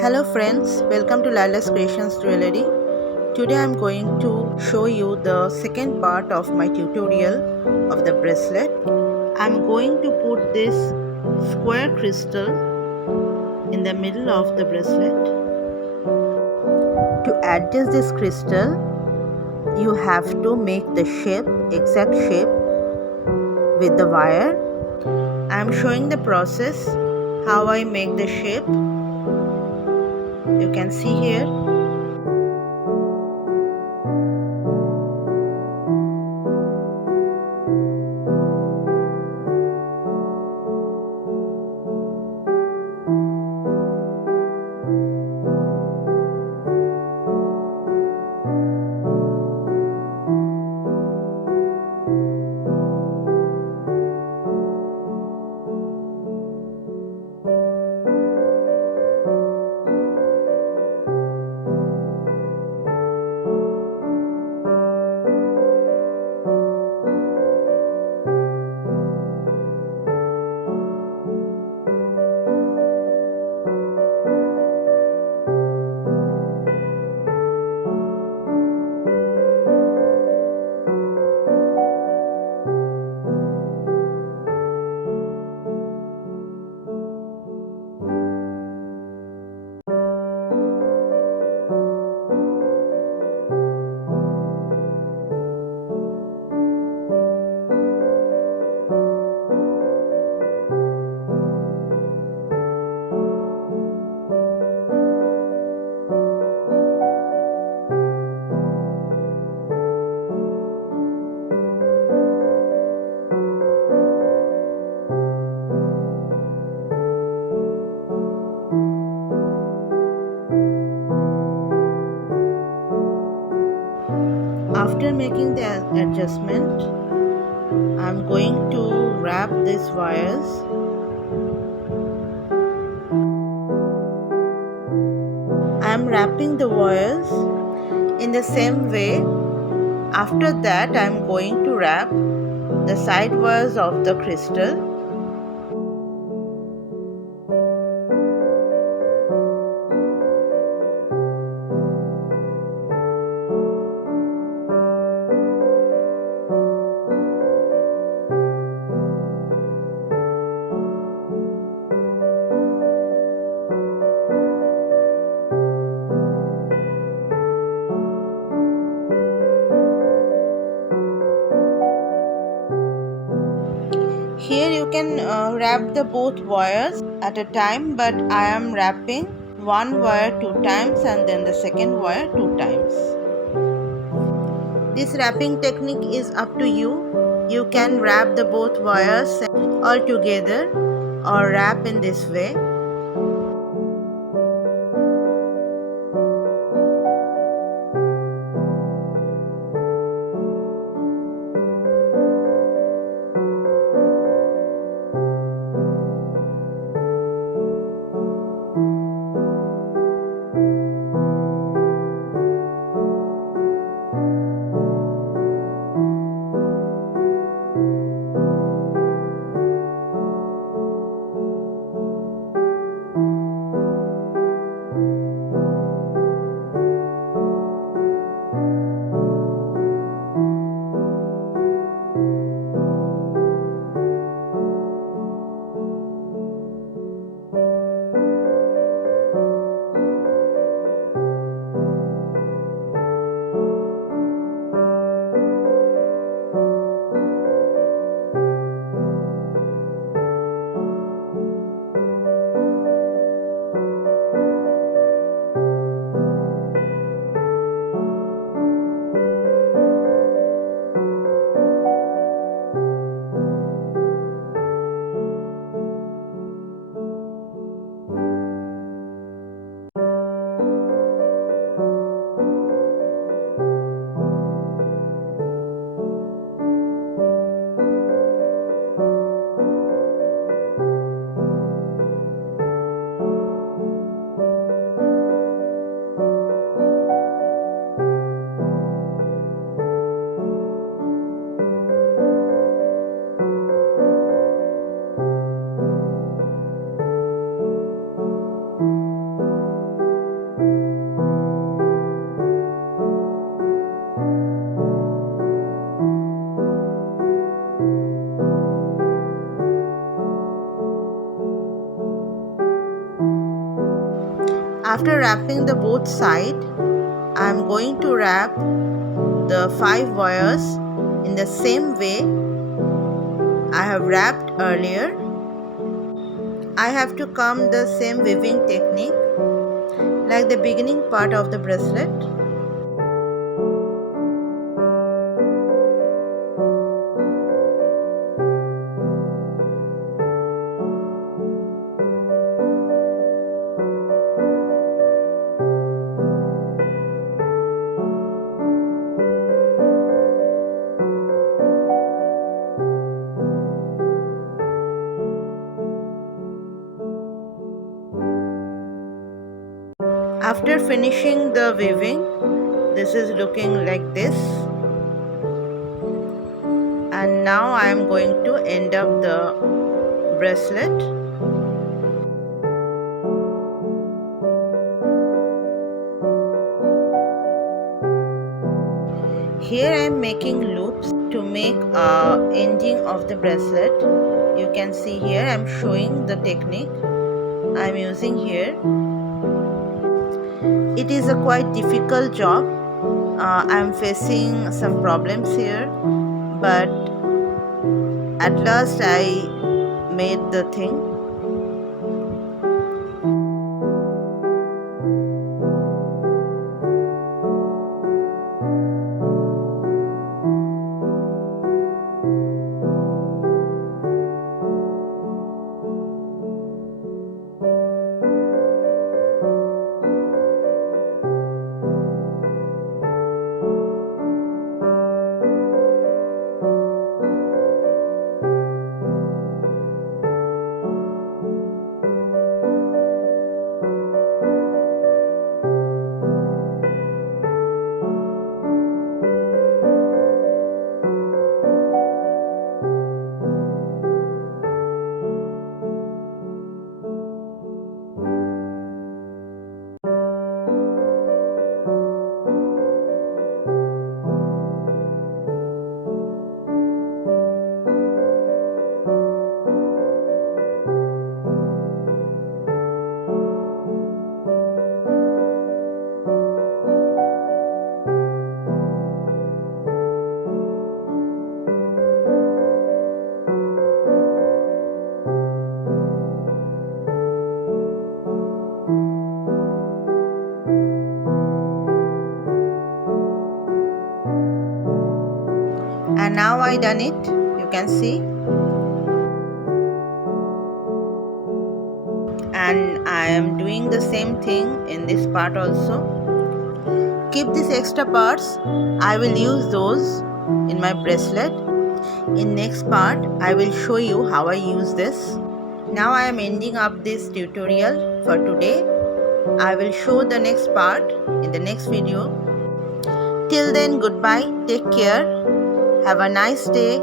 Hello friends, welcome to Laila's Creations Jewellery. Today I am going to show you the second part of my tutorial of the bracelet. I am going to put this square crystal in the middle of the bracelet. To adjust this crystal, you have to make the exact shape with the wire. I am showing the process how I make the shape. You can see here. After making the adjustment, I'm going to wrap these wires. I'm wrapping the wires in the same way. After that, I'm going to wrap the side wires of the crystal. Here you can wrap the both wires at a time, but I am wrapping one wire 2 times and then the second wire 2 times. This wrapping technique is up to you. You can wrap the both wires all together or wrap in this way. After wrapping the both side, I am going to wrap the 5 wires in the same way I have wrapped earlier. I have to come the same weaving technique like the beginning part of the bracelet. After finishing the weaving, this is looking like this, and now I am going to end up the bracelet. Here I am making loops to make a ending of the bracelet. You can see here I am showing the technique I am using here. It is a quite difficult job. I am facing some problems here, but at last I made the thing. And now I done it, you can see, and I am doing the same thing in this part also. Keep these extra parts, I will use those in my bracelet. In next part I will show you how I use this. Now I am ending up this tutorial for today. I will show the next part in the next video. Till then, goodbye, take care, have a nice day.